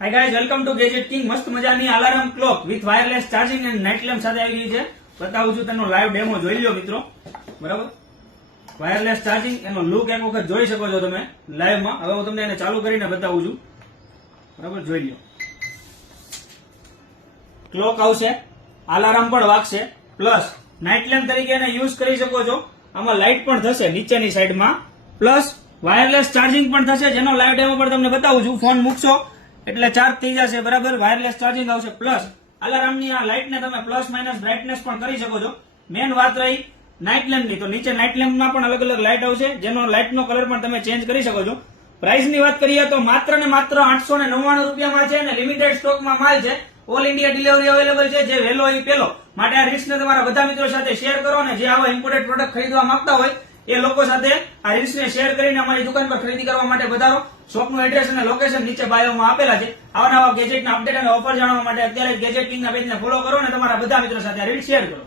Hi guys, welcome to gadget king. મસ્ત મજાની alarm clock with wireless charging and night lamp સાથે આવી ગઈ છે. બતાવું છું, તેનો લાઈવ ડેમો જોઈ લો મિત્રો. બરાબર, વાયરલેસ ચાર્જિંગ, એનો લુક એક વખત જોઈ શકો છો તમે લાઈવમાં. હવે હું તમને એને ચાલુ કરીને બતાવું છું. બરાબર, જોઈ લો. ક્લોક આવશે, અલાર્મ પણ વાગશે, પ્લસ નાઇટ લેમ્પ તરીકે એને યુઝ કરી શકો છો. આમાં લાઇટ પણ થશે નીચેની સાઈડમાં, પ્લસ વાયરલેસ ચાર્જિંગ પણ થશે, જેનો લાઈવ ડેમો પણ તમને બતાવું છું. ફોન મૂકશો એટલે ચાર્જ થઈ જશે. બરાબર, વાયરલેસ ચાર્જિંગ આવશે, પ્લસ અલાર્મની આ લાઇટને તમે પ્લસ માઇનસ બ્રાઇટનેસ પણ કરી શકો છો. મેન વાત રહી નાઇટ લેમ્પની, તો નીચે નાઇટ લેમ્પમાં પણ અલગ અલગ લાઇટ આવશે, જેનો લાઇટનો કલર પણ તમે ચેન્જ કરી શકો છો. પ્રાઇસની વાત કરીએ તો માત્ર ને માત્ર 899 રૂપિયામાં છે, અને લિમિટેડ સ્ટોકમાં માલ છે. ઓલ ઇન્ડિયા ડિલિવરી અવેલેબલ છે. જે વહેલો એ પેલો. માટે આ રીલ્સને તમારા બધા મિત્રો સાથે શેર કરો, અને જે આવા ઇમ્પોર્ટેડ પ્રોડક્ટ ખરીદવા માંગતા હોય એ લોકો સાથે આ રીલ્સને શેર કરીને અમારી દુકાન પર ખરીદી કરવા માટે વધારો. શોપનું એડ્રેસ અને લોકેશન નીચે બાયોમાં આપેલા છે. આવા નવા ગેજેટના અપડેટ અને ઓફર જાણવા માટે અત્યારે ગેજેટ કિંગના પેજને ફોલો કરો અને તમારા બધા મિત્રો સાથે આ રીલ શેર કરો.